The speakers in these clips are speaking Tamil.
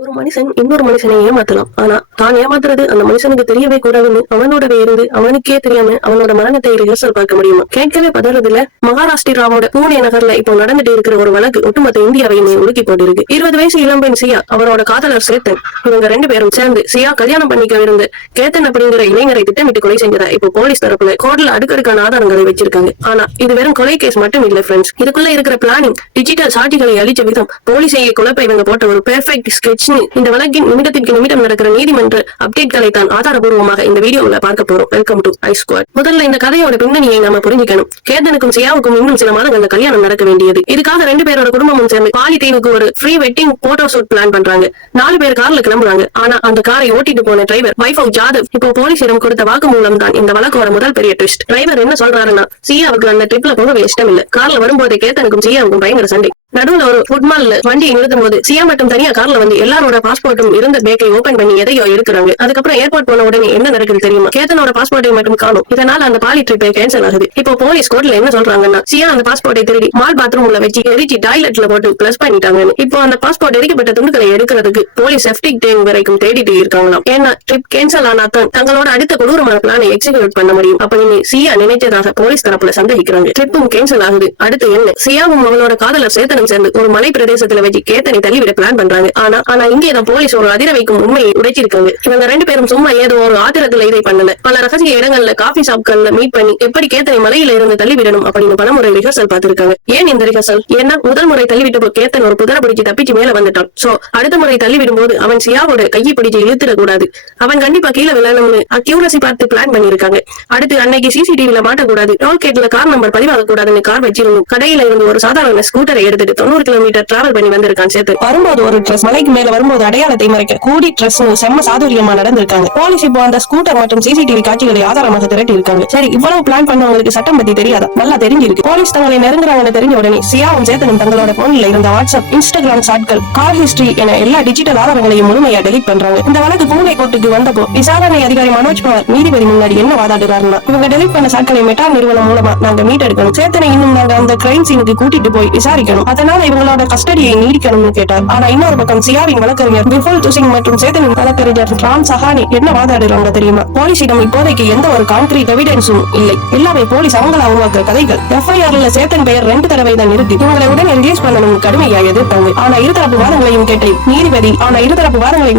ஒரு மனுஷன் இன்னொரு மனுஷனை ஏமாத்தலாம். ஆனா தான் ஏமாத்துறது அந்த மனுஷனுக்கு தெரியவே கூடாதுன்னு அவனோடவே இருந்து அவனுக்கே தெரியாம அவனோட மரணத்தை ரிஹர்சல் பார்க்க முடியுமா? கேட்கவே பதறது இல்ல. மகாராஷ்டிராவோட பூனே நகர்ல இப்போ நடந்துட்டு இருக்கிற ஒரு வழக்கு ஒட்டுமொத்த இந்தியாவையுமே உலுக்கி போட்டிருக்கு. 20 வயசு இளம்பெண் சியா, அவரோட காதலர் சேத்தன், இவங்க 2 பேரும் சேர்ந்து சியா கல்யாணம் பண்ணிக்க இருந்த கேத்தன் அப்படிங்கிற இளைஞரை திட்டமிட்டு கொலை செஞ்சதா இப்போ போலீஸ் தரப்புல கோர்ட்ல அடுக்கடுக்கான ஆதாரங்களை வச்சிருக்காங்க. ஆனா இது வெறும் கொலை கேஸ் மட்டும் இல்ல ஃப்ரெண்ட்ஸ். இதுக்குள்ள இருக்கிற பிளானிங், டிஜிட்டல் சாட்சிகளை அழிச்ச விதம், போலீஸை குழப்ப இவங்க போட்ட ஒரு பெர்ஃபெக்ட் ஸ்கெட்ச். இந்த வழக்கின் நிமிடத்திற்கு நிமிடம் நடக்கிற நீதிமன்ற அப்டேட்களை தான் ஆதாரபூர்வமாக இந்த வீடியோல பார்க்க போறோம். Welcome to I squad. முதல்ல இந்த கதையோட பின்னணியை நாம புரிஞ்சுக்கணும். கேதனுக்கும் சியாவுக்கும் இன்னும் சில மாதங்கள்ல கல்யாணம் நடக்க வேண்டியது. இதுக்காக 2 பேரோட குடும்பமும் சேர்ந்து பாலி தீவுக்கு ஒரு free wedding photo shoot plan பண்றாங்க. 4 பேர் கார்ல கிளம்புறாங்க. ஆனா அந்த காரை ஓட்டிட்டு போன டிரைவர் வைபவ் ஜாதவ் இப்போ போலீசிடம் கொடுத்த வாக்குமூலம் தான் இந்த வழக்கோட முதல் பெரிய ட்விஸ்ட். டிரைவர் என்ன சொல்றாருன்னா, சியாவுக்கு அந்த ட்ரிப்ல போகவே இஷ்டம் இல்ல. கார்ல வரும்போது கேதனுக்கும் சியாவுக்கும் பயங்கர சண்டை. நடுவுல ஒரு ஃபுட்மால்ல வண்டியை நிறுத்தும் போது சியா மட்டும் தனியா கார்ல வந்து எல்லாரோட பாஸ்போர்ட்டும் இருந்த பேக்கை ஓபன் பண்ணி எதையோ எடுக்கிறாங்க. அதுக்கப்புறம் ஏர்போர்ட் போன உடனே என்ன நடக்குது தெரியுமா? கேத்தனோட பாஸ்போர்ட்டை மட்டும் காணும். இதனால அந்த பாலி ட்ரிப்பே கேன்சல் ஆகுது. இப்போ போலீஸ் கோர்ட்ல என்ன சொல்றாங்கன்னா, சியா அந்த பாஸ்போர்ட்டை திருடி மால் பாத்ரூம்ல வச்சு எரிச்சு டாய்லெட்ல போட்டு பிளஸ் பண்ணிட்டாங்கன்னு. இப்போ அந்த பாஸ்போர்ட் எரிக்கப்பட்ட துண்டுகளை எடுக்கிறதுக்கு போலீஸ் செப்டிக் டேங்க் வரைக்கும் தேடிட்டு இருக்காங்களாம். ஏன்னா ட்ரிப் கேன்சல் ஆனா தான் தங்களோட அடுத்த கொடூரமான பிளானை எக்ஸிக்யூட் பண்ண முடியும் அப்படின்னு சியா நினைச்சதாக போலீஸ் தரப்புல சந்தேகிக்கிறாங்க. ட்ரிப்பும் கேன்சல் ஆகுது. அடுத்து என்ன? சியாவும் அவளோட காதலர் சேத்தனும் சேர்ந்து ஒரு மலை பிரதேசத்துல வச்சு கேத்தனை தள்ளிவிட பிளான் பண்றாங்க. ஆனா இங்கேதான் போலீஸ் ஒரு அதிர வைக்கும் உண்மையை உடைச்சிருக்காங்க. இவங்க 2 பேரும் சும்மா ஏதோ ஒரு ஆத்திரத்துல இதை பண்ணல. பல ரகசிய இடங்கள்ல காபி ஷாப்கள்ல மீட் பண்ணி எப்படி கேத்தனை மலையில இருந்து தள்ளிவிடணும் அப்படின்னு பலமுறை ரிஹர்சல் பார்த்திருக்காங்க. ஏன் இந்த ரிஹர்சல்? ஏன்னா முதல் முறை தள்ளிவிட்ட கேத்தன் ஒரு புதரை பிடிச்சு தப்பிச்சு மேல வந்துட்டான். சோ அடுத்த முறை தள்ளிவிடும் போது அவன் சியாவோட கையை பிடிச்சு இழுத்துட கூடாது. அவன் கண்டிப்பா கீழே விழணும்னு அக்யூரசி பார்த்து பிளான் பண்ணிருக்காங்க. அடுத்து அன்னைக்கு சிசிடிவில மாட்டக்கூடாது, டோல்கேட்ல கார் நம்பர் பதிவாக கூடாதுன்னு கார் வச்சிருந்தோம். கடையில இருந்து ஒரு சாதாரண ஸ்கூட்டரை எடுத்துட்டு 90 கிலோமீட்டர் டிராவல் பண்ணி வந்திருக்கான் சேத்து. வரும்போது ஒரு ட்ரெஸ், மலைக்கு மேல வரும்போது அடையாளத்தை மறைக்க கூடி ட்ரெஸ் செம்ம சாதுரியமா நடந்திருக்காங்க. போலீஸ் இப்போ அந்த ஸ்கூட்டர் மற்றும் சிசிடிவி காட்சிகளை ஆதாரமாக திரட்டி இருக்காங்க. சரி, இவ்வளவு பிளான் பண்ணவங்களுக்கு சட்டம் பத்தி தெரியாதா? நல்லா தெரிஞ்சிருக்கு. போலீஸ் தங்களை நெருங்குறாங்கன்னு தெரிஞ்ச உடனே சியாவும் சேத்தனும் தங்களோட போன்ல இருந்த வாட்ஸ்அப், இன்ஸ்டாகிராம் சாட்கள், கால் ஹிஸ்டரி என எல்லா டிஜிட்டல் ஆதாரங்களையும் முழுமையா டெலிட் பண்றாங்க. இந்த வழக்கு பூனே கோர்ட்டுக்கு வந்தப்போ விசாரணை அதிகாரி மனோஜ் குமார் நீதிபதி முன்னாடி என்ன வாதாடுறாருன்னா, இவங்க டெலிட் பண்ண சாட்களை மெட்டா நிறுவனம் மூலமா நாங்க மீட் எடுக்கணும். சேத்தனை இன்னும் நாங்க அந்த கிரைம் சீனுக்கு கூட்டிட்டு போய் விசாரிக்கணும். அதனால இவங்களோட கஸ்டடியை நீடிக்கணும்னு கேட்டார். ஆனா இன்னொரு பக்கம் சியாவின் வழக்கறிஞர் விபுல் துசிங் மற்றும் சேத்தனின் வழக்கறிஞர் ராம் சஹானி என்ன வாதாடுறாங்க தெரியுமா? போலீசிடம் இப்போதைக்கு எந்த ஒரு கான்கிரீட் எவிடன்ஸும் இல்லை. எல்லாமே போலீஸ் அவங்களா உருவாக்குற கதைகள். எஃப்ஐஆர்ல சேத்தன் பெயர் 2 தடவை தான் இருக்கு. இவங்களை உடனே ரிலீஸ் பண்ணணும் கடுமையா எதிர்ப்பாங்க. ஆனா இருதரப்பு வாதங்களையும்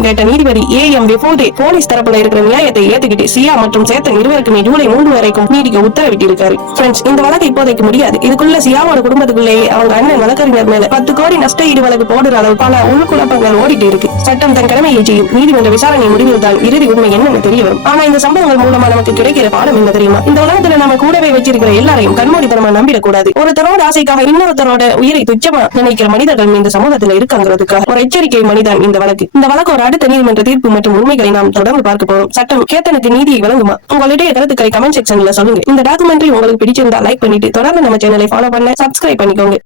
கேட்ட நீதிபதி ஏஎம் விபோதே போலீஸ் தரப்புல இருக்கிற நியாயத்தை ஏத்துக்கிட்டு சியா மற்றும் சேத்தன் இருவருக்குமே ஜூலை 3 வரைக்கும் நீடிக்க உத்தரவிட்டு இருக்காரு. இந்த வழக்கு இப்போதைக்கு முடியாது. இதுக்குள்ள சியாவோட குடும்பத்துக்குள்ளேயே அவங்க அண்ணன் வழக்கறிஞர் மேல 10 கோடி நஷ்ட ஈடு வழக்கு போடுற அளவு பல உள்குழப்பங்கள் ஓடிட்டு இருக்கு. சட்டம் தன் கடமையை செய்யும். நீதிமன்ற விசாரணை முடிவில் தான் இறுதி உண்மை என்னன்னு தெரிய வரும். ஆனா இந்த சம்பவங்கள் மூலமா நமக்கு கிடைக்கிற பாடம் என்ன தெரியுமா? இந்த உலகத்துல நம்ம கூடவே வச்சிருக்கிற எல்லாரையும் கண்மூடித்தனமா நம்பிடக்கூடாது. ஒருத்தரோட ஆசைக்காக இன்னொருத்தரோட உயிரை துச்சமா நினைக்கிற மனிதர்கள் இந்த சமூகத்துல இருக்காங்கிறதுக்காக ஒரு எச்சரிக்கை மனிதன் இந்த வழக்கு. இந்த வழக்கோட அடுத்த நீதிமன்ற தீர்ப்பு மற்றும் உண்மைகளை நாம் தொடர்ந்து பார்க்க போறோம். சட்டம் கேத்தனுக்கு நீதியை வழங்குமா? உங்களுடைய கருத்துக்களை கமெண்ட் செக்ஷன்ல சொல்லுங்க. இந்த டாக்குமெண்ட்ரி உங்களுக்கு பிடிச்சிருந்தா லைக் பண்ணிட்டு தொடர்ந்து நம்ம சேனலை ஃபாலோ பண்ண சப்ஸ்கிரைப் பண்ணிக்கோங்க.